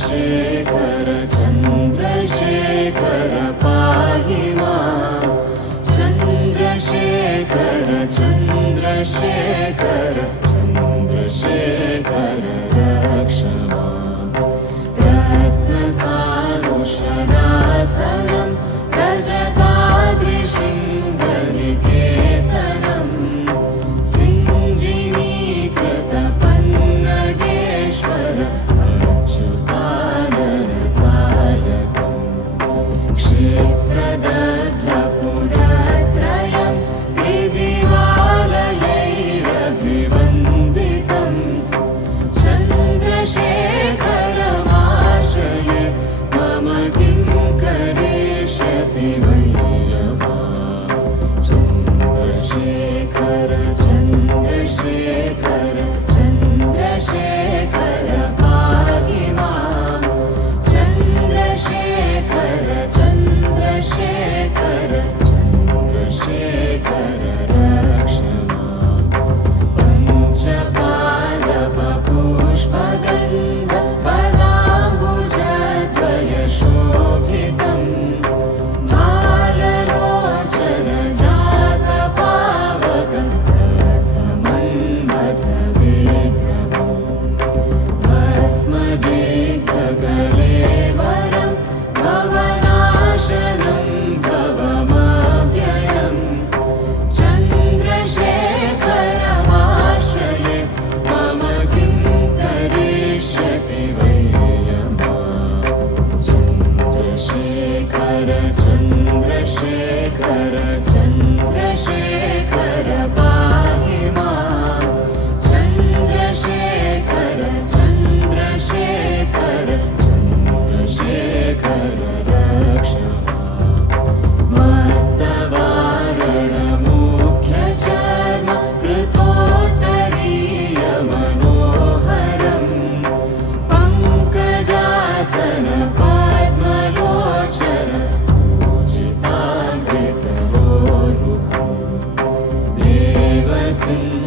चन्द्रशेखर चन्द्रशेखर पाहि मां चन्द्रशेखर चन्द्रशेखर चन्द्रशेखर रक्ष मां रत्नसानुशरासनं रजताद्रिशृङ्गनिकेतनं सिञ्जिनीकृतपन्नगेश्वर क्षिप्रदध्रपुरत्रयं त्रिदिवालयैरभिवन्दितं चन्द्रशेखरमाश्रये मम किं करिष्यति वैयमां चन्द्रशेखर चन्द्रशेखर चन्द्रशेखर पाहि मां चन्द्रशेखर चन्द्रशेखर चन्द्रशेखर रक्ष मां पञ्चपादपपुष्पगन्ध पदाम्बुजद्वयशोभितं भाललोचन जातपावकं प्रथमन्मथविग्रहम् भस्मदिग्धकलेवरं भवनाशनं भवमव्ययं चन्द्रशेखरमाश्रये मम किं करिष्यति वैयमां चन्द्रशेखर चन्द्रशेखर चन्द्रशेखर पाहि मां चन्द्रशेखर चन्द्रशेखर चन्द्रशेखर रक्ष मां मत्तवारणमुख्यचर्म कृतोत्तरीयमनोहरं पङ्कजासन पद्मलोचन पूजिताग्रे सरोरुहं देवसिंह